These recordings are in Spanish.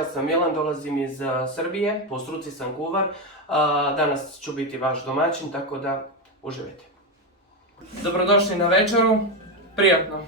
ja sam Milan, dolazim iz Srbije, po struci sam kuvar. Danas ću biti vaš domaćin, tako da uživajte. Dobrodošli na večeru, prijatno!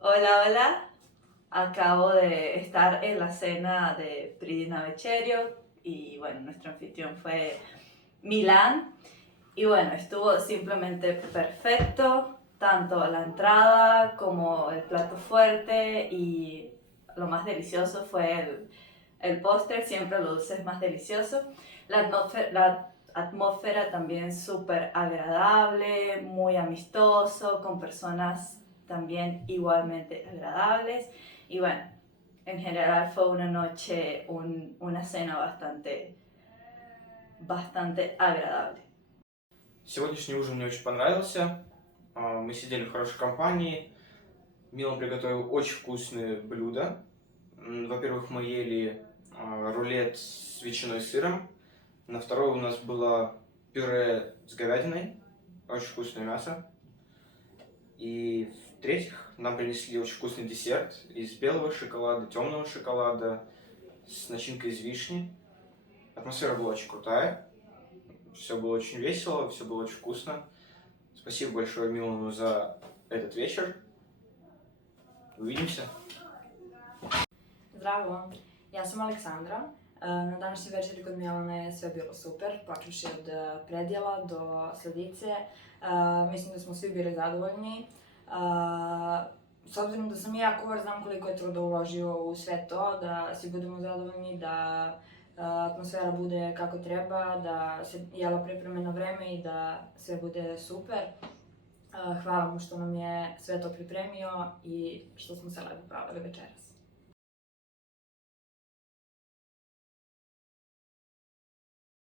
Hola, hola. Acabo de estar en la cena de Pridina Večerio y bueno, nuestro anfitrión fue Milan y bueno, estuvo simplemente perfecto, tanto la entrada como el plato fuerte y lo más delicioso fue el postre, siempre lo dulce es más delicioso. La atmósfera también súper agradable, muy amistoso, con personas también igualmente agradables y bueno, en general fue una noche, una cena bastante agradable. Сегодняшний ужин мне очень понравился. Мы сидели в хорошей компании. Милан приготовил очень вкусные блюда. Во-первых, мы ели рулет с ветчиной и сыром. На второй у нас было пюре с говядиной. Очень вкусное мясо. И в-третьих, нам принесли очень вкусный десерт из белого шоколада, темного шоколада с начинкой из вишни. Атмосфера была очень крутая. Все было очень весело, все было очень вкусно. Спасибо большое Милану за этот вечер. Увидимся. Zdravo, ja sam Aleksandra. Na današnjoj večeri kod Milana je sve bilo super, počevši od predjela do sladice. Mislim da smo svi bili zadovoljni. S obzirom da sam i ja kuvar, znam koliko je truda uložio u sve to, da svi budemo zadovoljni, da atmosfera bude kako treba, da se jelo pripreme na vreme i da sve bude super. Hvala mu što nam je sve to pripremio i što smo se lepo pravili večeras.